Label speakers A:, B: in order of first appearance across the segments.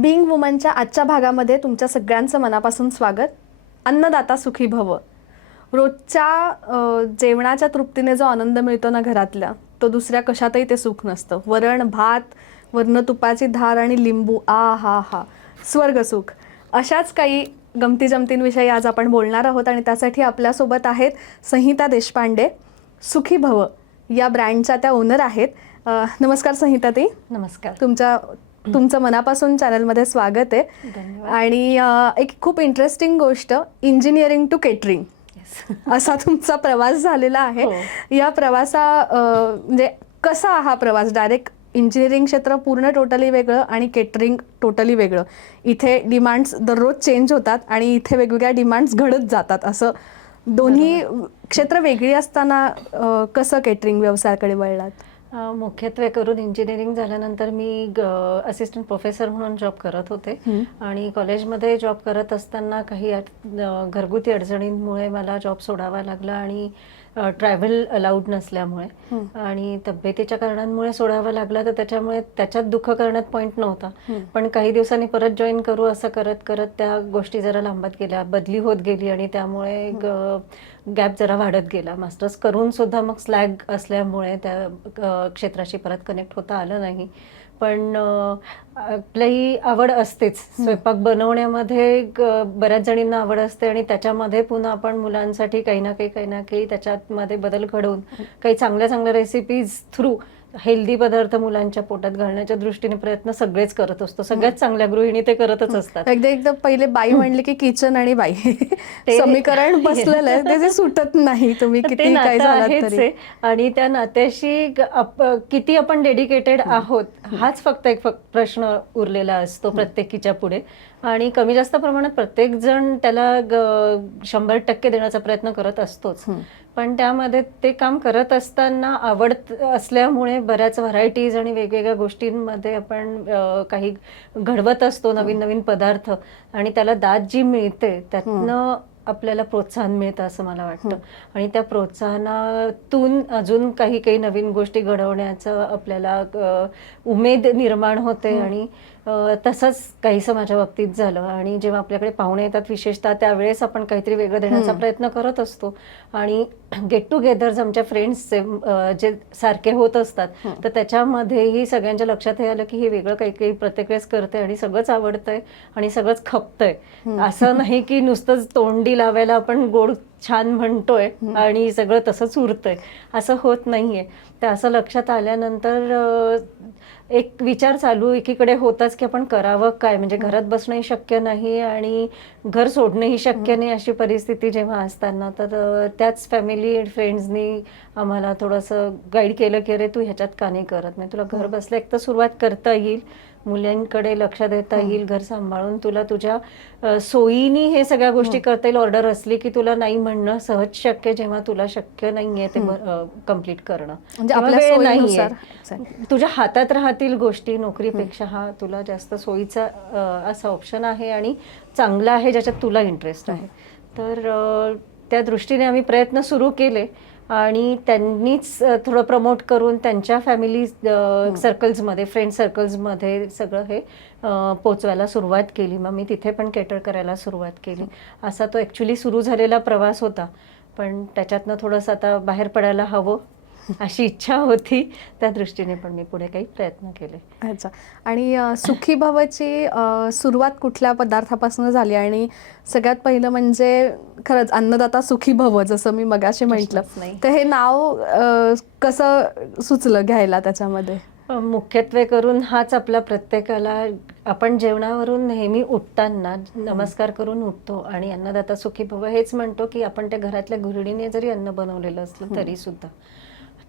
A: Bing वुमनच्या आजच्या भागामध्ये तुमच्या सगळ्यांचं मनापासून स्वागत. अन्नदाता सुखी भव. रोजच्या जेवणाच्या तृप्तीने जो आनंद मिळतो ना घरातल्या तो दुसऱ्या कशातही ते सुख नसतं. वरण भात वर्ण तुपाची धार आणि लिंबू आ हा हा स्वर्ग सुख. अशाच काही गमती जमतींविषयी आज आपण बोलणार आहोत आणि त्यासाठी आपल्यासोबत आहेत संहिता देशपांडे सुखी भव. या ब्रँडच्या त्या ओनर आहेत. नमस्कार संहिता ती
B: नमस्कार.
A: तुमच्या तुमचं मनापासून चॅनलमध्ये स्वागत आहे. आणि एक खूप इंटरेस्टिंग गोष्ट इंजिनिअरिंग टू केटरिंग. असा तुमचा प्रवास झालेला आहे.
B: हो.
A: या प्रवासा म्हणजे कसा हा प्रवास? डायरेक्ट इंजिनिअरिंग क्षेत्र पूर्ण टोटली वेगळं आणि केटरिंग टोटली वेगळं. इथे डिमांड्स दररोज चेंज होतात आणि इथे वेगवेगळ्या डिमांड्स घडत जातात. असं दोन्ही क्षेत्र वेगळी असताना कसं केटरिंग व्यवसायाकडे वळलात?
B: मुख्यत्वे करून इंजिनिअरिंग झाल्यानंतर मी असिस्टंट प्रोफेसर म्हणून जॉब करत होते. आणि कॉलेजमध्ये जॉब करत असताना काही घरगुती अडचणींमुळे मला जॉब सोडावा लागला आणि ट्रॅव्हल अलाउड नसल्यामुळे. आणि तब्येतीच्या कारणांमुळे सोडावा लागला तर त्याच्यामुळे त्याच्यात दुःख करण्यात पॉईंट नव्हता. पण काही दिवसांनी परत जॉईन करू असं करत करत त्या गोष्टी जरा लांबत गेल्या बदली होत गेली आणि त्यामुळे गॅप जरा वाढत गेला. मास्टर्स करून सुद्धा मग स्लॅग असल्यामुळे त्या क्षेत्राशी परत कनेक्ट होता आलं नाही. पण आपल्याही आवड असतेच. स्वयंपाक बनवण्यामध्ये बऱ्याच जणींना आवड असते आणि त्याच्यामध्ये पुन्हा आपण मुलांसाठी काही ना काही काही ना काही त्याच्यामध्ये बदल घडवून काही चांगल्या चांगल्या रेसिपीज थ्रू हेल्दी पदार्थ मुलांच्या पोटात घालण्याच्या दृष्टीने प्रयत्न सगळेच करत असतो. सगळ्यात चांगल्या गृहिणी ते करतच असतात.
A: एकदा एकदा पहिले बाई म्हणले की किचन आणि बाई. समीकरण बसलेलं आहे. ते जे सुटत नाही. तुम्ही किती काय.
B: आणि त्या नात्याशी किती आपण डेडिकेटेड आहोत हाच फक्त एक फक्त प्रश्न उरलेला असतो प्रत्येकीच्या पुढे. आणि कमी जास्त प्रमाणात प्रत्येक जण त्याला शंभर टक्के देण्याचा प्रयत्न करत असतोच. पण त्यामध्ये ते काम करत असताना आवड असल्यामुळे बऱ्याच व्हरायटीज आणि वेगवेगळ्या गोष्टींमध्ये आपण काही घडवत असतो नवीन नवीन पदार्थ आणि त्याला दाद जी मिळते त्यातनं आपल्याला प्रोत्साहन मिळतं असं मला वाटतं. आणि त्या प्रोत्साहनातून अजून काही काही नवीन गोष्टी घडवण्याचं आपल्याला उमेद निर्माण होते आणि तसंच काहीसं माझ्या बाबतीत झालं. आणि जेव्हा आपल्याकडे पाहुणे येतात विशेषतः त्यावेळेस आपण काहीतरी वेगळं देण्याचा प्रयत्न करत असतो. आणि गेट टुगेदर्स आमच्या फ्रेंड्सचे जे सारखे होत असतात तर त्याच्यामध्येही सगळ्यांच्या लक्षात हे आलं की हे वेगळं काही काही प्रत्येक वेळेस करते आणि सगळंच आवडतंय आणि सगळंच खपतंय. असं नाही की नुसतंच तोंडी लावायला आपण गोड छान म्हणतोय आणि सगळं तसंच उरतंय. असं होत नाहीये. तर असं लक्षात आल्यानंतर एक विचार चालू एकीकडे होताच की आपण करावं काय? म्हणजे घरात बसणंही शक्य नाही आणि घर सोडणंही शक्य नाही अशी परिस्थिती जेव्हा असताना. तर त्याच फॅमिली फ्रेंड्सनी आम्हाला थोडंसं गाईड केलं की अरे तू ह्याच्यात का नाही करत? नाही तुला घर बसल्या एक तर सुरुवात करता येईल. मुलांकडे लक्ष देता येईल घर सांभाळून तुला तुझ्या सोयीनी हे सगळ्या गोष्टी करता येईल. ऑर्डर असली की तुला नाही म्हणणं. सहज शक्य जेव्हा तुला शक्य नाहीये ते कंप्लीट करणं.
A: म्हणजे
B: नाहीये. तुझ्या हातात राहतील गोष्टी. नोकरीपेक्षा हा. तुला जास्त सोयीचा असा ऑप्शन आहे आणि चांगला आहे ज्याच्यात तुला इंटरेस्ट आहे. तर त्या दृष्टीने आम्ही प्रयत्न सुरू केले. आणि त्यांनीच थोडं प्रमोट करून त्यांच्या फॅमिली सर्कल्समध्ये फ्रेंड सर्कल्समध्ये सगळं हे पोचवायला सुरुवात केली. मग मी तिथे पण केटर करायला सुरुवात केली. असा तो ॲक्च्युली सुरू झालेला प्रवास होता. पण त्याच्यातनं थोडंसं आता बाहेर पडायला हवं. अशी इच्छा होती. त्या दृष्टीने पण मी पुढे काही प्रयत्न केले.
A: अच्छा. आणि सुखी भवाची सुरुवात कुठल्या पदार्थापासून झाली? आणि सगळ्यात पहिलं म्हणजे खरंच अन्नदाता सुखी भव जसं मी मगाशी म्हटलं.
B: नाही.
A: तर हे नाव कसं सुचलं घ्यायला त्याच्यामध्ये?
B: मुख्यत्वे करून हाच आपला प्रत्येकाला आपण जेवणावरून नेहमी उठताना नमस्कार करून उठतो आणि अन्नदाता सुखी भव हेच म्हणतो की आपण त्या घरातल्या गृहिणीने जरी अन्न बनवलेलं असलं तरी सुद्धा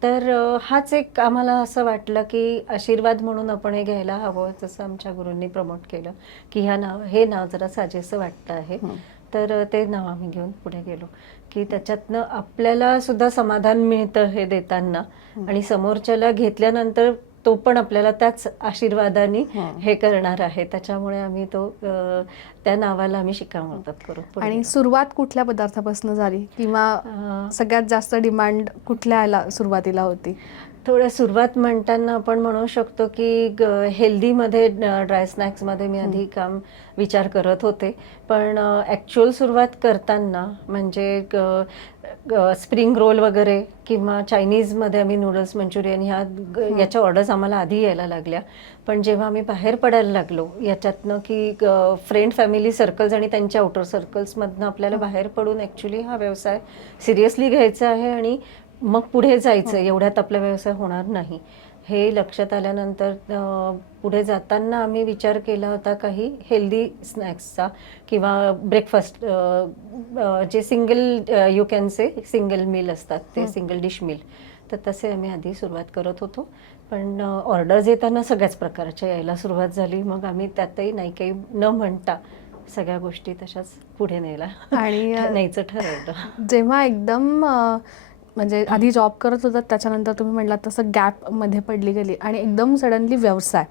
B: तर हाच एक आम्हाला असं वाटलं की आशीर्वाद म्हणून आपण हे घ्यायला हवं जसं आमच्या गुरूंनी प्रमोट केलं की ह्या नाव हे नाव जरा साजेसं वाटतं आहे. तर ते नाव आम्ही घेऊन पुढे गेलो की त्याच्यातनं आपल्याला सुद्धा समाधान मिळतं हे देताना आणि समोरच्याला घेतल्यानंतर तो पण आपल्याला त्याच आशीर्वादाने हे. करणार आहे. त्याच्यामुळे आम्ही तो त्या नावाला आम्ही शिक्कामोर्तब करू
A: आणि. सुरुवात कुठल्या पदार्थापासून झाली? किंवा सगळ्यात जास्त डिमांड कुठल्या सुरुवातीला होती?
B: थोडं सुरुवात म्हणताना आपण म्हणू शकतो की हेल्दीमध्ये ड्राय स्नॅक्समध्ये मी आधी काम विचार करत होते. पण ॲक्च्युअल सुरुवात करताना म्हणजे स्प्रिंग रोल वगैरे किंवा चायनीजमध्ये आम्ही नूडल्स मंचुरियन ह्या ग- याच्या ऑर्डर्स आम्हाला आधी यायला लागल्या. पण जेव्हा आम्ही बाहेर पडायला लागलो याच्यातनं की फ्रेंड फॅमिली सर्कल्स आणि त्यांच्या आउटर सर्कल्समधनं आपल्याला बाहेर पडून ॲक्च्युली हा व्यवसाय सिरियसली घ्यायचा आहे आणि मग पुढे जायचं एवढ्यात आपला व्यवसाय होणार नाही. हे लक्षात आल्यानंतर पुढे जाताना आम्ही विचार केला होता काही हेल्दी स्नॅक्सचा किंवा ब्रेकफास्ट जे single you can say single meal असतात ते सिंगल डिश मील तर तसे आम्ही आधी सुरुवात करत होतो. पण ऑर्डर्स येताना सगळ्याच प्रकारच्या यायला सुरुवात झाली. मग आम्ही त्यातही नाही काही न म्हणता सगळ्या गोष्टी तशाच पुढे न्यायला
A: आणि
B: न्यायचं ठरवलं.
A: जेव्हा एकदम म्हणजे आधी जॉब करत होतात त्याच्यानंतर तुम्ही म्हटलात तसं गॅपमध्ये पडली गेली आणि एकदम सडनली व्यवसाय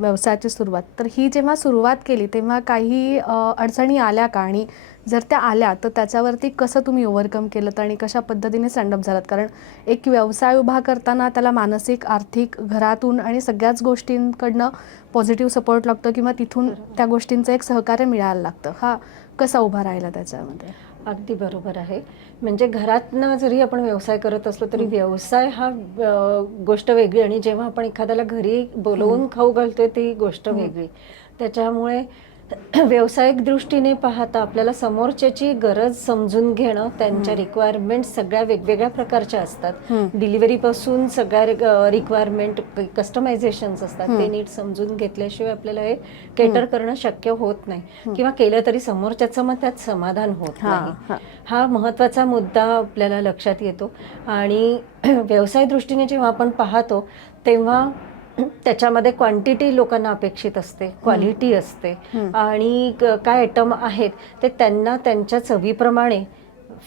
A: व्यवसायाची सुरुवात. तर ही जेव्हा सुरुवात केली तेव्हा काही अडचणी आल्या का? आणि जर त्या आल्या तर त्याच्यावरती कसं तुम्ही ओव्हरकम केलं आणि कशा पद्धतीने स्टँडअप झालात? कारण एक व्यवसाय उभा करताना त्याला मानसिक आर्थिक घरातून आणि सगळ्याच गोष्टींकडनं पॉझिटिव्ह सपोर्ट लागतो किंवा तिथून त्या गोष्टींचं एक सहकार्य मिळायला लागतं. हा कसा उभा राहिला त्याच्यामध्ये?
B: अगदी बरोबर आहे. म्हणजे घरातनं जरी आपण व्यवसाय करत असलो तरी व्यवसाय हा गोष्ट वेगळी आणि जेव्हा आपण एखाद्याला घरी बोलवून खाऊ घालतोय ती गोष्ट वेगळी. त्याच्यामुळे व्यावसायिक दृष्टीने पाहता आपल्याला समोरच्याची गरज समजून घेणं त्यांच्या रिक्वायरमेंट सगळ्या वेगवेगळ्या प्रकारच्या असतात. डिलिव्हरी पासून सगळ्या रिक्वायरमेंट कस्टमायझेशन्स असतात. ते नीट समजून घेतल्याशिवाय आपल्याला हे केटर करणं शक्य होत नाही. किंवा केलं तरी समोरच्याचं मग त्यात समाधान होत नाही.
A: हा.
B: हा महत्त्वाचा मुद्दा आपल्याला लक्षात येतो. आणि व्यवसाय दृष्टीने जेव्हा आपण पाहतो तेव्हा त्याच्यामध्ये क्वांटिटी लोकांना अपेक्षित असते क्वालिटी असते. आणि काय आयटम आहेत ते त्यांना त्यांच्या चवीप्रमाणे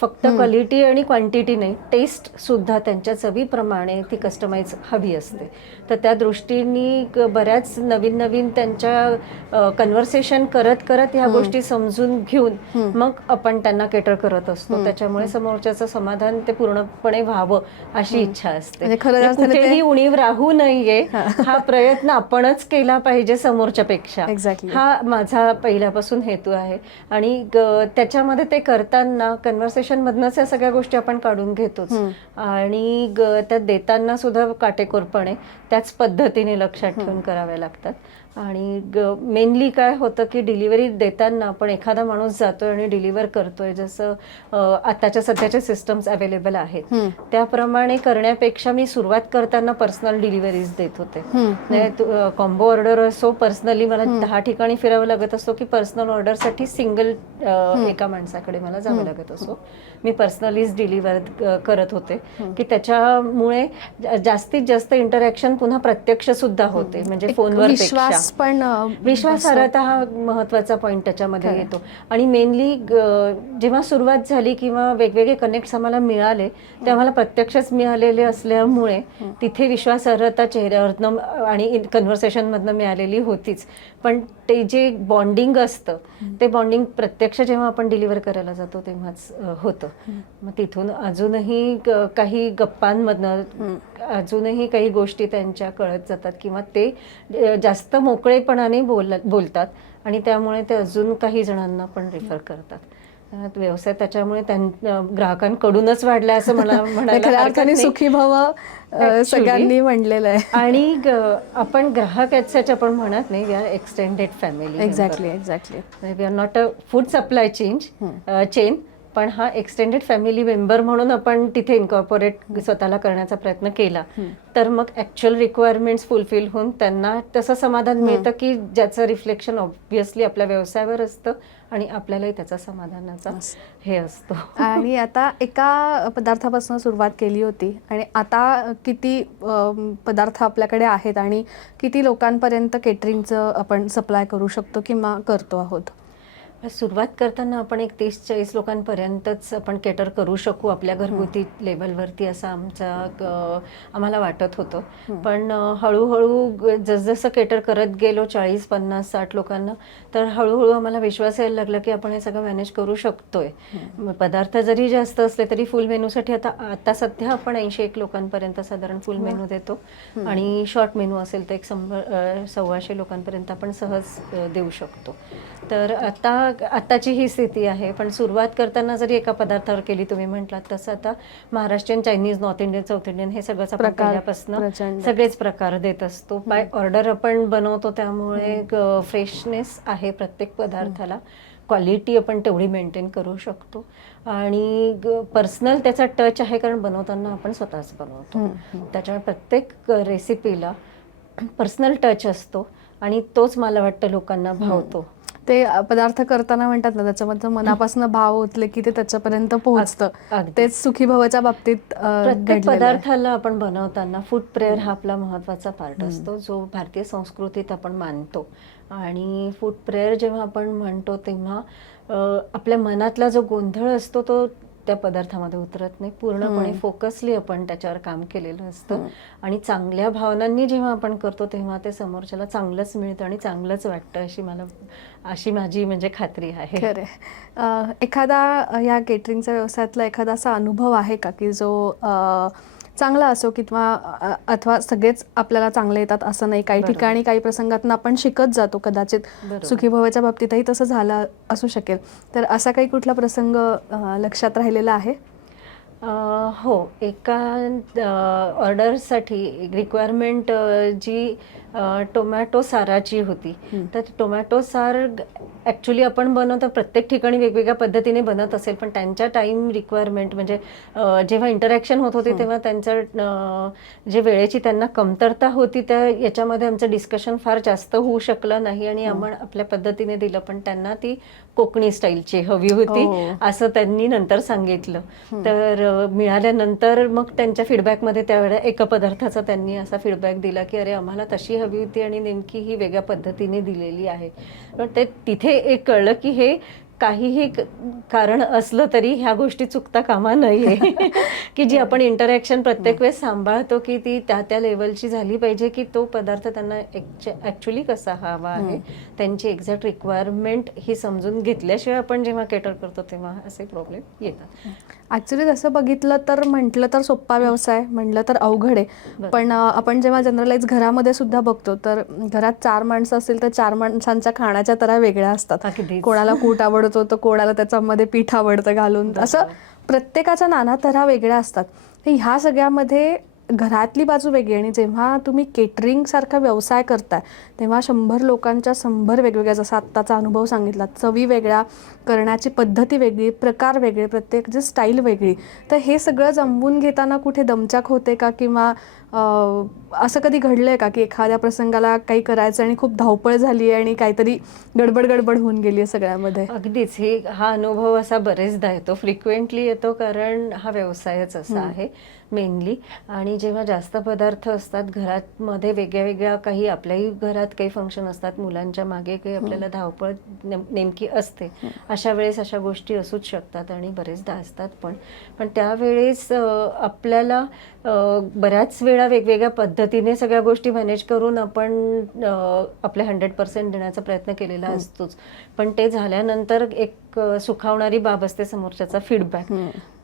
B: फक्त क्वालिटी आणि क्वांटिटी नाही टेस्ट सुद्धा त्यांच्या चवीप्रमाणे ती कस्टमाइज हवी असते. तर त्या दृष्टीने बऱ्याच नवीन नवीन त्यांच्या कन्व्हर्सेशन करत करत ह्या गोष्टी समजून घेऊन मग आपण त्यांना केटर करत असतो. त्याच्यामुळे समोरच्याचं समाधान ते पूर्णपणे व्हावं अशी इच्छा असते.
A: म्हणजे
B: म्हणजे कुठेही उणीव राहू नये हा. प्रयत्न आपणच केला पाहिजे समोरच्या पेक्षा
A: Exactly.
B: हा माझा पहिल्यापासून हेतू आहे. आणि त्याच्यामध्ये ते करताना कन्व्हर्सेशन मधनच या सगळ्या गोष्टी आपण काढून घेतोच. आणि त्यात देताना सुद्धा काटेकोरपणे त्याच पद्धतीने लक्षात ठेवून कराव्या लागतात. आणि मेनली काय होतं की डिलिव्हरी देताना आपण एखादा माणूस जातोय आणि डिलिव्हर करतोय जसं आताच्या सध्याचे सिस्टम्स अवेलेबल आहेत. त्याप्रमाणे करण्यापेक्षा मी सुरुवात करताना पर्सनल डिलिव्हरीज देत होते. कॉम्बो ऑर्डर असो पर्सनली मला दहा ठिकाणी फिरावं लागत असतो की पर्सनल ऑर्डरसाठी सिंगल एका माणसाकडे मला जावं लागत असो. मी पर्सनलीच डिलिव्हर करत होते. की त्याच्यामुळे जास्तीत जास्त इंटरॅक्शन पुन्हा प्रत्यक्ष सुद्धा होते म्हणजे फोनवर
A: विश्वास पण
B: विश्वासार्हता हा महत्त्वाचा पॉईंट त्याच्यामध्ये येतो. आणि मेनली जेव्हा सुरुवात झाली किंवा वेगवेगळे कनेक्ट्स आम्हाला मिळाले ते आम्हाला प्रत्यक्षच मिळालेले असल्यामुळे तिथे विश्वासार्हता चेहऱ्यावरनं आणि कन्व्हर्सेशन मधनं मिळालेली होतीच. पण ते जे बॉन्डिंग असतं ते बॉन्डिंग प्रत्यक्ष जेव्हा आपण डिलिव्हर करायला जातो तेव्हाच होतं. मग तिथून अजूनही काही गप्पांमधनं अजूनही काही गोष्टी त्यांच्या कळत जातात किंवा ते जास्त मोकळेपणाने बोल बोलतात आणि त्यामुळे ते अजून काही जणांना पण रेफर करतात. व्यवसाय त्याच्यामुळे त्यां ग्राहकांकडूनच वाढला असं मला म्हणायला.
A: सुखी भव. सगळ्यांनी म्हणलेलं आहे.
B: आणि आपण ग्राहक याच्याच आपण म्हणत नाही we are extended family
A: exactly exactly
B: we are not a food supply change chain पण हा एक्सटेंडेड फॅमिली मेंबर म्हणून आपण तिथे इन्कॉर्पोरेट स्वतःला करण्याचा प्रयत्न केला. तर मग ऍक्च्युअल रिक्वायरमेंट्स फुलफिल होऊन त्यांना तसं समाधान मिळतं की ज्याचं रिफ्लेक्शन ऑब्व्हियसली आपल्या व्यवसायावर असतं आणि आपल्यालाही त्याचा समाधानाचा हे असतो.
A: आणि आता एका पदार्थापासून सुरुवात केली होती आणि आता किती पदार्थ आपल्याकडे आहेत आणि किती लोकांपर्यंत केटरिंगचं आपण सप्लाय करू शकतो किंवा करतो आहोत?
B: सुरुवात करताना आपण एक तीस चाळीस लोकांपर्यंतच आपण केटर करू शकू आपल्या घरगुती लेवलवरती असं आमचा आम्हाला वाटत होतं. पण हळूहळू जसजसं केटर करत गेलो चाळीस पन्नास साठ लोकांना तर हळूहळू आम्हाला विश्वास यायला लागला की आपण हे सगळं मॅनेज करू शकतोय. पदार्थ जरी जास्त असले तरी फुल मेनूसाठी आता आता सध्या आपण ऐंशी एक लोकांपर्यंत साधारण फुल मेनू देतो. आणि शॉर्ट मेनू असेल तर एक शंभर सव्वाशे लोकांपर्यंत आपण सहज देऊ शकतो. तर आता आताची ही स्थिती आहे. पण सुरुवात करताना जरी एका पदार्थावर केली तुम्ही म्हटलात तसं आता Maharashtrian Chinese North Indian South Indian हे सगळंच आपण
A: प्रकार
B: पहिल्यापासून. सगळेच प्रकार देत असतो. बाय ऑर्डर आपण बनवतो त्यामुळे फ्रेशनेस आहे प्रत्येक पदार्थाला. क्वालिटी आपण तेवढी मेंटेन करू शकतो. आणि पर्सनल त्याचा टच आहे कारण बनवताना आपण स्वतःच बनवतो. त्याच्यामुळे प्रत्येक रेसिपीला पर्सनल टच असतो आणि तोच मला वाटतं लोकांना भावतो.
A: ते पदार्थ करताना म्हणतात ना त्याच्यामध्ये मनापासून भाव ओतले की ते त्याच्यापर्यंत पोहोचतं. तेच सुखी भवाच्या बाबतीत
B: प्रत्येक. पदार्थाला आपण बनवताना फूड प्रेयर हा आपला महत्त्वाचा पार्ट असतो जो भारतीय संस्कृतीत आपण मानतो आणि फूड प्रेयर जेव्हा आपण म्हणतो तेव्हा आपल्या मनातला जो गोंधळ असतो तो त्या पदार्थामध्ये उतरत नाही. पूर्णपणे फोकसली आपण त्याच्यावर काम केलेलं असतं. आणि चांगल्या भावनांनी जेव्हा आपण करतो तेव्हा ते समोरच्याला चांगलंच मिळतं आणि चांगलंच वाटतं अशी मला अशी माझी म्हणजे खात्री आहे.
A: खरे एखादा या केटरिंगच्या व्यवसायातला एखादा असा अनुभव आहे का? की जो चांगला असो किंवा अथवा सगळेच आपल्याला चांगले येतात असं नाही. काही. ठिकाणी काही प्रसंगातून आपण शिकत जातो कदाचित. सुखी भवाच्या बाबतीतही तसं झालं असू शकेल. तर असा काही कुठला प्रसंग लक्षात राहिलेला आहे?
B: हो. एका ऑर्डरसाठी रिक्वायरमेंट जी टोमॅटो साराची होती. तर टोमॅटो सार ॲक्च्युली आपण बनवतो प्रत्येक ठिकाणी वेगवेगळ्या पद्धतीने बनत असेल पण त्यांच्या टाईम रिक्वायरमेंट म्हणजे जेव्हा इंटरॅक्शन होत होते तेव्हा त्यांचं जे वेळेची त्यांना कमतरता होती त्या याच्यामध्ये आमचं डिस्कशन फार जास्त होऊ शकलं नाही आणि आपण आपल्या पद्धतीने दिलं पण त्यांना ती कोकणी स्टाईलची हवी होती
A: हो.
B: असं त्यांनी नंतर सांगितलं. तर मिळाल्यानंतर मग त्यांच्या फीडबॅकमध्ये त्यावेळेला एका पदार्थाचा त्यांनी असा फीडबॅक दिला की अरे आम्हाला तशी हवी होती आणि नेमकी ही वेगळ्या पद्धतीने दिलेली आहे. पण ते तिथे एक कळलं की हे काहीही कारण असलं तरी ह्या गोष्टी चुकता कामा नये. की जी आपण इंटरॅक्शन प्रत्येक वेळेस सांभाळतो की ती त्या त्या लेवलची झाली पाहिजे की तो पदार्थ त्यांना ॲक्च्युली कसा हवा आहे त्यांची एक्झॅक्ट रिक्वायरमेंट ही समजून घेतल्याशिवाय आपण जेव्हा केटर करतो तेव्हा असे प्रॉब्लेम येतात.
A: ॲक्च्युली तसं बघितलं तर म्हटलं तर सोप्पा व्यवसाय म्हटलं तर अवघड आहे. पण आपण जेव्हा जनरलाइज घरामध्ये सुद्धा बघतो तर घरात चार माणसं असतील तर चार माणसांच्या खाण्याच्या तरा वेगळ्या असतात. कोणाला कूट आवडतो तर कोणाला त्याच्यामध्ये पीठ आवडतं घालून. असं प्रत्येकाच्या नाना तऱ्हा वेगळ्या असतात. ह्या सगळ्यामध्ये घरातली बाजू वेगळी आणि जेव्हा तुम्ही केटरिंग सारखा व्यवसाय करताय तेव्हा शंभर लोकांच्या शंभर वेगवेगळ्या जसा आत्ताचा अनुभव सांगितला चवी वेगळ्या करण्याची पद्धती वेगळी प्रकार वेगळे प्रत्येकची स्टाईल वेगळी. तर हे सगळं जमवून घेताना कुठे दमचाक होते का? किंवा असं कधी घडलंय का की एखाद्या प्रसंगाला काही करायचं आणि खूप धावपळ झाली आहे आणि काहीतरी गडबड गडबड होऊन गेली आहे सगळ्यामध्ये?
B: अगदीच. हे हा अनुभव असा बरेचदा येतो. फ्रिक्वेंटली येतो कारण हा व्यवसायच असा आहे. मेनली आणि जेव्हा जास्त पदार्थ असतात घरात मध्ये वेगळ्या वेगळ्या काही आपल्याही घरात काही फंक्शन असतात मुलांच्या मागे काही आपल्याला धावपळ नेम- नेमकी असते अशा वेळेस अशा गोष्टी असूच शकतात आणि बरेचदा असतात पण. पण त्यावेळेस आपल्याला बऱ्याच वेळा वेगवेगळ्या पद्धतीने सगळ्या गोष्टी मॅनेज करून आपण आपले हंड्रेड पर्सेंट देण्याचा प्रयत्न केलेला असतोच. पण ते झाल्यानंतर एक सुखावणारी बाब असते समोरच्याचा फीडबॅक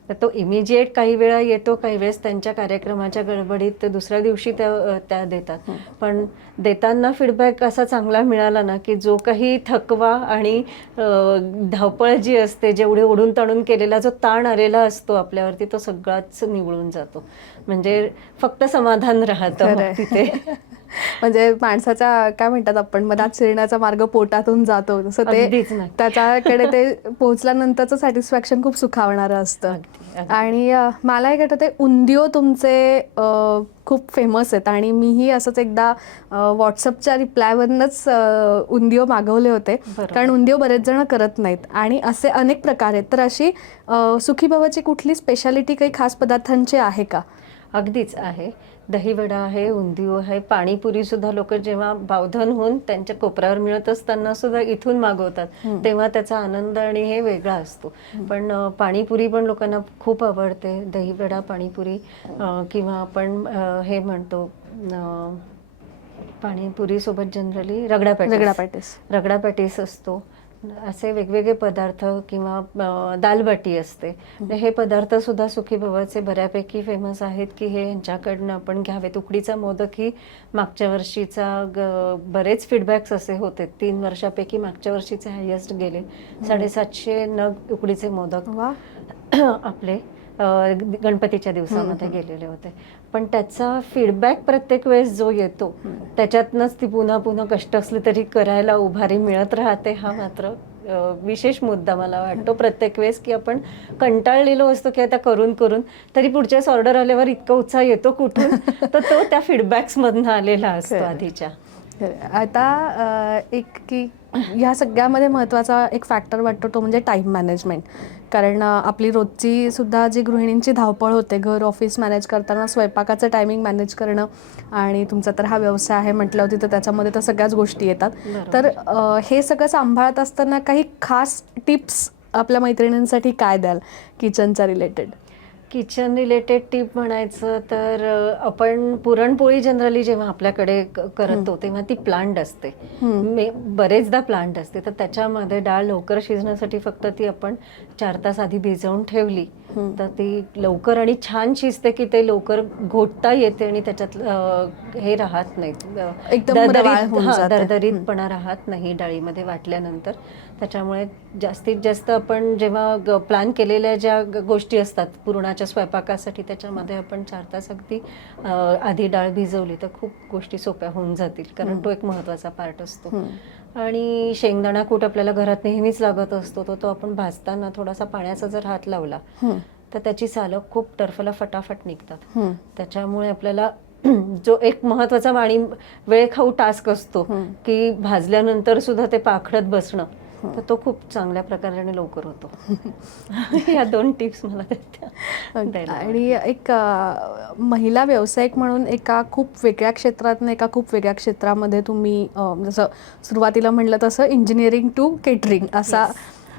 B: तर तो इमिजिएट काही वेळा येतो काही वेळेस त्यांच्या कार्यक्रमाच्या गडबडीत दुसऱ्या दिवशी त्या त्या देतात. पण देताना फीडबॅक असा चांगला मिळाला ना की जो काही थकवा आणि धावपळ जी असते जेवढे ओढून ताणून केलेला जो ताण आलेला असतो आपल्यावरती तो सगळाच निवळून जातो. म्हणजे फक्त समाधान राहतं. तिथे.
A: म्हणजे माणसाच्या काय म्हणतात आपण मनात शिरण्याचा मार्ग पोटातून जातो. तसं
B: अगदीच
A: ते. त्याच्याकडे ते पोहोचल्यानंतरचं सॅटिस्फॅक्शन खूप सुखावणारं असतं. आणि मला एक आठवते उंदिओ तुमचे खूप फेमस आहेत. आणि मीही असंच एकदा व्हॉट्सअपच्या रिप्लायवरनच उंदिओ मागवले होते. कारण उंदिओ बरेच जण करत नाहीत. आणि असे अनेक प्रकार आहेत. तर अशी अं, सुखी भवाची कुठली स्पेशालिटी काही खास पदार्थांची आहे का?
B: अगदीच आहे. दहीवडा आहे उंदिओ आहे पाणीपुरी सुद्धा लोक जेव्हा बावधन होऊन त्यांच्या कोपऱ्यावर मिळत असताना सुद्धा इथून मागवतात तेव्हा त्याचा आनंद आणि हे वेगळा असतो. पण पाणीपुरी पण लोकांना खूप आवडते दहीवडा पाणीपुरी किंवा आपण हे म्हणतो अं, पाणीपुरी सोबत generally ragda patties.
A: Ragda patties.
B: Ragda patties असतो. असे वेगवेगळे पदार्थ किंवा दालबाटी असते. हे. पदार्थ सुद्धा सुखी भवाचे बऱ्यापैकी फेमस आहेत की हे यांच्याकडनं आपण घ्यावेत. उकडीचा मोदक ही मागच्या वर्षीचा ग- बरेच फीडबॅक्स असे होते. तीन वर्षापैकी मागच्या वर्षीचे हायेस्ट गेले. साडेसातशे नग उकडीचे मोदक आपले गणपतीच्या दिवसामध्ये गेलेले होते. पण त्याचा फीडबॅक प्रत्येक वेळेस जो येतो त्याच्यातनंच ती पुन्हा पुन्हा कष्ट असले तरी करायला उभारी मिळत राहते हा मात्र विशेष मुद्दा मला वाटतो. प्रत्येक वेळेस की आपण कंटाळलेलो असतो की आता करून करून तरी पुढच्याच ऑर्डर आल्यावर इतका उत्साह येतो कुठून? तर तो त्या feedbacks मधनं आलेला असतो. आधीच्या.
A: आता एक की ह्या सगळ्यामध्ये महत्त्वाचा एक फॅक्टर वाटतो तो म्हणजे टाईम मॅनेजमेंट कारण आपली रोजची सुद्धा जी गृहिणींची धावपळ होते घर ऑफिस मॅनेज करताना स्वयंपाकाचं टायमिंग मॅनेज करणं आणि तुमचा तर हा व्यवसाय आहे म्हटलं होती तर त्याच्यामध्ये तर सगळ्याच गोष्टी येतात. तर हे सगळं सांभाळत असताना काही खास टिप्स आपल्या मैत्रिणींसाठी काय द्याल? किचनच्या रिलेटेड
B: किचन रिलेटेड टीप म्हणायचं तर आपण पुरणपोळी जनरली जेव्हा आपल्याकडे करतो तेव्हा ती प्लांट असते. मे बरेचदा प्लांट असते. तर त्याच्यामध्ये डाळ लवकर शिजण्यासाठी फक्त ती आपण चार तास आधी भिजवून ठेवली तर ती लवकर आणि छान शिजते की ते लवकर घोटता येते आणि त्याच्यात हे राहत नाही
A: एकदम.
B: दरदरीतपणा राहत नाही डाळीमध्ये वाटल्यानंतर. त्याच्यामुळे जास्तीत जास्त आपण जेव्हा प्लॅन केलेल्या ज्या गोष्टी असतात पुरणाच्या स्वयंपाकासाठी त्याच्यामध्ये आपण चार तास अगदी आधी डाळ भिजवली तर खूप गोष्टी सोप्या होऊन जातील कारण तो एक महत्त्वाचा पार्ट असतो. आणि शेंगदाणा कूट आपल्याला घरात नेहमीच लागत असतो तो तो आपण भाजताना थोडासा पाण्याचा जर हात लावला तर त्याची सालं खूप टर्फला फटाफट निघतात. त्याच्यामुळे आपल्याला जो एक महत्त्वाचा आणि वेळ खाऊ टास्क असतो की भाजल्यानंतर सुद्धा ते पाखडत बसणं. तर तो खूप चांगल्या प्रकारे आणि लवकर होतो. या दोन टिप्स मला त्या
A: आणि एक महिला व्यावसायिक म्हणून एका खूप वेगळ्या क्षेत्रातनं एका खूप वेगळ्या क्षेत्रामध्ये तुम्ही जसं सुरुवातीला म्हणलं तसं इंजिनिअरिंग टू केटरिंग असा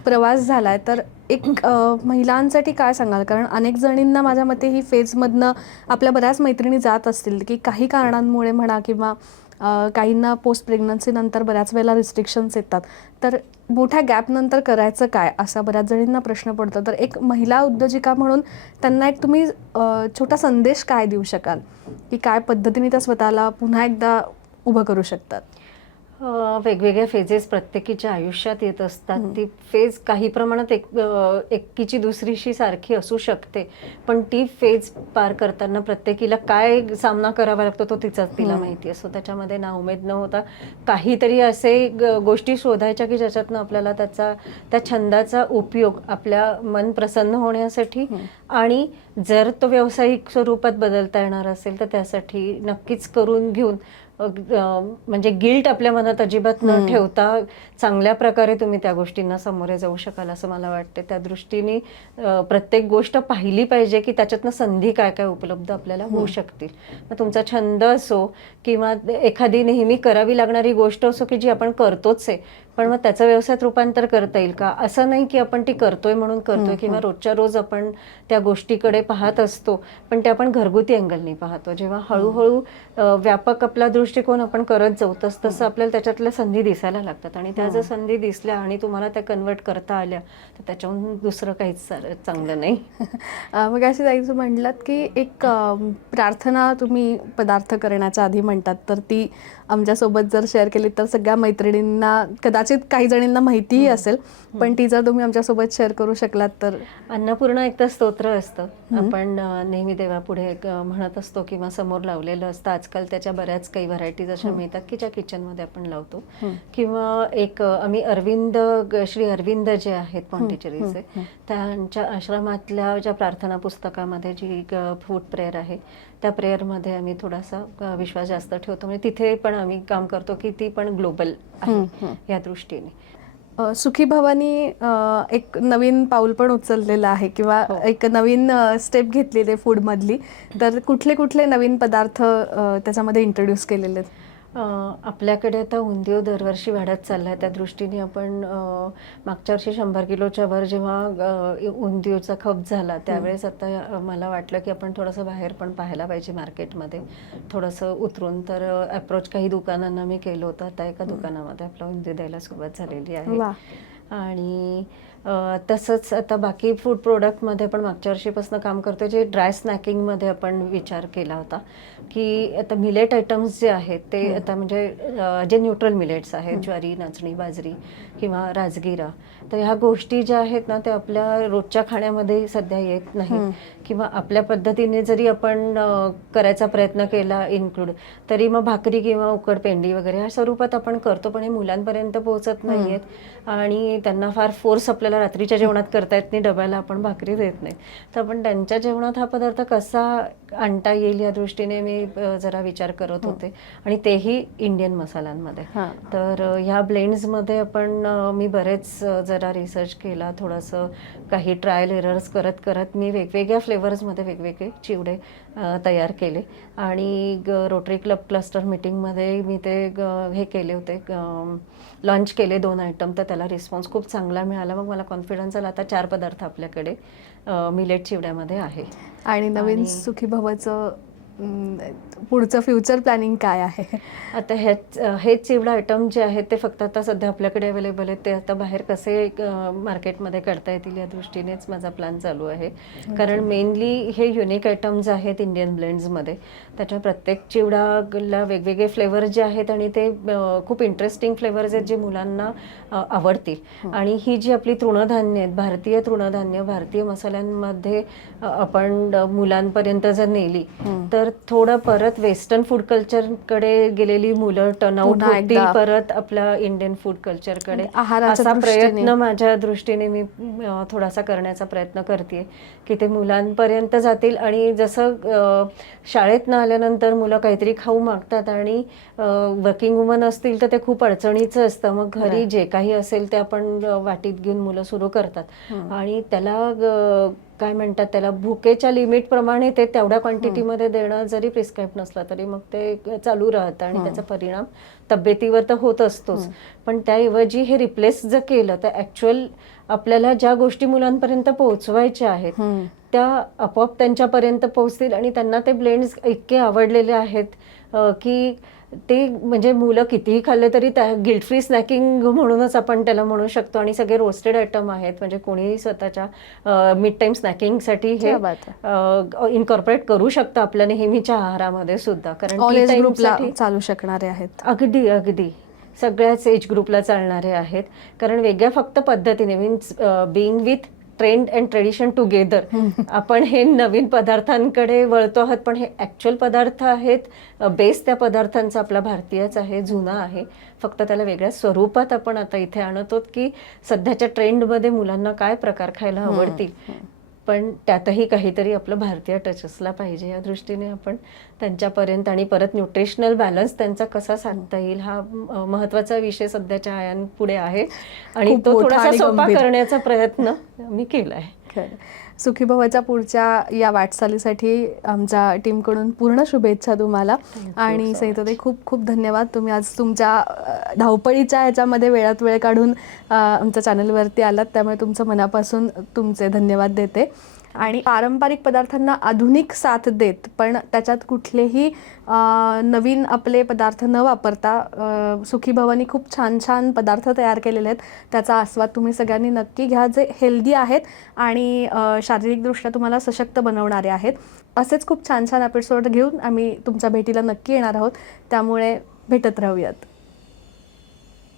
A: प्रवास झालाय. तर एक महिलांसाठी काय सांगाल? कारण अनेक जणींना माझ्या मते ही फेजमधनं आपल्या बऱ्याच मैत्रिणी जात असतील की काही कारणांमुळे म्हणा किंवा काहींना पोस्ट प्रेग्नन्सीनंतर बऱ्याच वेळेला रिस्ट्रिक्शन्स येतात. तर मोठ्या गॅपनंतर करायचं काय? असा बऱ्याच जणींना प्रश्न पडतो. तर एक महिला उद्योजिका म्हणून त्यांना एक तुम्ही छोटा संदेश काय देऊ शकाल? की काय पद्धतीने त्या स्वतःला पुन्हा एकदा उभं करू शकतात?
B: वेगवेगळ्या फेजेस प्रत्येकीच्या आयुष्यात येत असतात. ती फेज काही प्रमाणात एक एकीची दुसरीशी सारखी असू शकते. पण ती फेज पार करताना प्रत्येकीला काय सामना करावा लागतो तो तिचाच तिला माहिती असतो. त्याच्यामध्ये ना उमेद न होता काहीतरी असे गोष्टी शोधायच्या की ज्याच्यातनं आपल्याला त्याचा त्या छंदाचा उपयोग आपल्या मन प्रसन्न होण्यासाठी आणि जर तो व्यावसायिक स्वरूपात बदलता येणार असेल तर त्यासाठी नक्कीच करून घेऊन म्हणजे गिल्ट आपल्या मनात अजिबात न ठेवता चांगल्या प्रकारे तुम्ही त्या गोष्टींना सामोरे जाऊ शकाल असं मला वाटते त्या दृष्टीने प्रत्येक गोष्ट पाहिली पाहिजे की त्याच्यातनं संधी काय काय उपलब्ध आपल्याला होऊ शकतील. मग तुमचा छंद असो किंवा एखादी नेहमी करावी लागणारी गोष्ट असो की जी आपण करतोच आहे पण मग त्याचं व्यवसायात रूपांतर करता येईल का? असं नाही की आपण ती करतोय म्हणून करतोय किंवा रोजच्या रोज आपण त्या गोष्टीकडे पाहत असतो पण ते आपण घरगुती अँगलनी पाहतो. जेव्हा हळूहळू व्यापक आपला दृष्टिकोन आपण करत जाऊ तस तसं आपल्याला त्याच्यातल्या संधी दिसायला लागतात. आणि त्या जर संधी दिसल्या आणि तुम्हाला त्या कन्वर्ट करता आल्या तर त्याच्याहून दुसरं काहीच चांगलं नाही.
A: मग अशी तुम्ही म्हणलात की एक प्रार्थना तुम्ही पदार्थ करण्याच्या आधी म्हणतात तर ती आमच्यासोबत जर शेअर केली तर सगळ्या मैत्रिणींना कदाचित काही जणींना माहितीही असेल पण ती जर तुम्ही आमच्यासोबत शेअर करू शकलात तर?
B: अन्नपूर्णा एक तर स्तोत्र असतं. आपण नेहमी देवापुढे म्हणत असतो किंवा समोर लावलेलं असतं. आजकाल त्याच्या बऱ्याच काही व्हरायटीज अशा मिळतात की ज्या किचनमध्ये आपण लावतो. किंवा एक आम्ही अरविंद श्री अरविंद जे आहेत पॉंडिचेरीचे त्यांच्या आश्रमातल्या ज्या प्रार्थना पुस्तकामध्ये जी फूड प्रेयर आहे त्या प्रेयरमध्ये आम्ही थोडासा विश्वास जास्त ठेवतो. म्हणजे तिथे पण आम्ही काम करतो की ती पण ग्लोबल आहे या दृष्टीने.
A: सुखी भवानी एक नवीन पाऊल पण उचललेलं आहे किंवा
B: हो.
A: एक नवीन स्टेप घेतलेली आहे फूडमधली तर कुठले कुठले नवीन पदार्थ त्याच्यामध्ये इंट्रोड्यूस केलेले आहेत?
B: आपल्याकडे आता उंदीव दरवर्षी वाढत चालला आहे त्या दृष्टीने आपण मागच्या वर्षी शंभर किलोच्या वर जेव्हा उंदीवचा खप झाला त्यावेळेस आता मला वाटलं की आपण थोडंसं बाहेर पण पाहायला पाहिजे मार्केटमध्ये. थोडंसं उतरून तर अप्रोच काही दुकानांना मी केलं होतं. आता एका दुकानामध्ये आपला उंदीव द्यायला सुरुवात झालेली आहे. आणि तसंच आता बाकी फूड प्रोडक्टमध्ये पण मागच्या वर्षीपासून काम करतोय जे ड्राय स्नॅकिंगमध्ये आपण विचार केला होता. की आता मिलेट आयटम्स जे आहेत ते आता म्हणजे जे न्यूट्रल मिलेट्स आहेत ज्वारी नाचणी बाजरी किंवा राजगिरा. तर ह्या गोष्टी ज्या आहेत ना त्या आपल्या रोजच्या खाण्यामध्ये सध्या येत नाही किंवा आपल्या पद्धतीने जरी आपण करायचा प्रयत्न केला इन्क्लूड तरी मग भाकरी किंवा उकड पेंडी वगैरे ह्या स्वरूपात आपण करतो पण हे मुलांपर्यंत पोहोचत नाहीयेत. आणि त्यांना फार फोर्स आपल्याला रात्रीच्या जेवणात करता येत नाही डब्याला आपण भाकरी देत नाही तर आपण त्यांच्या जेवणात हा पदार्थ कसा आणता येईल या दृष्टीने मी जरा विचार करत होते. आणि तेही इंडियन मसाल्यांमध्ये.
A: हां.
B: तर ह्या ब्लेंड्समध्ये आपण मी बरेच जरा रिसर्च केला थोडंसं काही ट्रायल एरर्स करत करत मी वेगवेगळ्या फ्लेवर्समध्ये वेगवेगळे चिवडे तयार केले. आणि ग- रोटरी क्लब क्लस्टर मीटिंगमध्ये मी ते ग- हे केले होते लॉन्च केले दोन आयटम तर त्याला रिस्पॉन्स खूप चांगला मिळाला. मग मला कॉन्फिडन्स आला आता चार पदार्थ आपल्याकडे मिलेट चिवड्यामध्ये आहे
A: आणि नवीन सुखी भवाचं पुढचं फ्युचर प्लॅनिंग काय आहे?
B: आता ह्याच हे चिवडा आयटम जे आहेत ते फक्त आता सध्या आपल्याकडे अवेलेबल आहेत ते आता बाहेर कसे मार्केटमध्ये करता येतील या दृष्टीनेच माझा प्लॅन चालू आहे. कारण मेनली हे युनिक आयटम्स आहेत इंडियन ब्लेंड्समध्ये त्याच्या प्रत्येक चिवडाला वेगवेगळे फ्लेवर जे आहेत आणि ते खूप इंटरेस्टिंग फ्लेवर्स आहेत जे मुलांना आवडतील. आणि ही जी आपली तृणधान्य आहेत भारतीय तृणधान्य भारतीय मसाल्यांमध्ये आपण मुलांपर्यंत जर नेली तर थोडं परत वेस्टर्न फूड कल्चरकडे गेलेली मुलं टर्नआउट होतील. परत आपल्या इंडियन फूड कल्चरकडे
A: आणि आहाराच्या
B: असा. प्रयत्न माझ्या दृष्टीने मी थोडासा करण्याचा प्रयत्न करते की ते मुलांपर्यंत जातील आणि जसं शाळेत न आल्यानंतर मुलं काहीतरी खाऊ मागतात आणि वर्किंग वुमन असतील तर ते खूप अडचणीचं असतं मग घरी. जे काही असेल ते आपण वाटीत घेऊन मुलं सुरू करतात आणि त्याला काय म्हणतात त्याला भुकेच्या लिमिट प्रमाणे ते तेवढ्या क्वांटिटीमध्ये देणं जरी प्रिस्क्राईब नसलं तरी मग ते चालू राहतं आणि त्याचा परिणाम तब्येतीवर तर होत असतोच. पण त्याऐवजी हे रिप्लेस जर केलं तर ऍक्च्युअल आपल्याला ज्या गोष्टी मुलांपर्यंत पोहोचवायच्या आहेत. त्या आपोआप त्यांच्यापर्यंत पोहोचतील आणि त्यांना ते ब्लेंड्स इतके आवडलेले आहेत की ते म्हणजे मुलं कितीही खाल्ले तरी त्या गिल्ट फ्री स्नॅकिंग म्हणूनच आपण त्याला म्हणू शकतो. आणि सगळे रोस्टेड आयटम आहेत. म्हणजे कोणीही स्वतःच्या मिड टाईम स्नॅकिंगसाठी हे इनकॉर्पोरेट करू शकतं आपल्या नेहमीच्या आहारामध्ये सुद्धा. कारण
A: ग्रुपला चालू शकणारे आहेत.
B: अगदी अगदी. सगळ्याच एज ग्रुपला चालणारे आहेत. कारण वेगळ्या फक्त पद्धतीने means being with trend and tradition together. आपण हे नवीन पदार्थांकडे वळतो आहोत पण हे ॲक्च्युअल पदार्थ आहेत बेस त्या पदार्थांचा आपला भारतीयच आहे जुना आहे. फक्त त्याला वेगळ्या स्वरूपात आपण आता इथे आणतो की सध्याच्या ट्रेंडमध्ये मुलांना काय प्रकार खायला आवडतील. पण त्यातही काहीतरी आपलं भारतीय टच असला पाहिजे. या दृष्टीने आपण त्यांच्यापर्यंत आणि परत न्यूट्रिशनल बॅलन्स त्यांचा कसा साधता येईल हा अ, महत्त्वाचा विषय सध्याच्या आयांपुढे आहे. आणि तो थोडासा सोपा. करण्याचा प्रयत्न मी केलाय.
A: खरं सुखी भवाच्या पुढच्या या वाटचालीसाठी आमच्या टीमकडून पूर्ण शुभेच्छा तुम्हाला. आणि सहिताताई खूप खूप धन्यवाद. तुम्ही आज तुमच्या धावपळीच्या ह्याच्यामध्ये वेळात वेळ काढून आमच्या चॅनलवरती आलात. त्यामुळे तुमचं मनापासून तुमचे धन्यवाद देते. आणि पारंपरिक पदार्थांना आधुनिक साथ देत पण त्याच्यात कुठलेही नवीन आपले पदार्थ न वापरता सुखी भवानी खूप छान छान पदार्थ तयार केलेले आहेत. त्याचा आस्वाद तुम्ही सगळ्यांनी नक्की घ्या. जे हेल्दी आहेत आणि शारीरिकदृष्ट्या तुम्हाला सशक्त बनवणारे आहेत. असेच खूप छान छान एपिसोड घेऊन आम्ही तुमच्या भेटीला नक्की येणार आहोत. त्यामुळे भेटत राहूयात.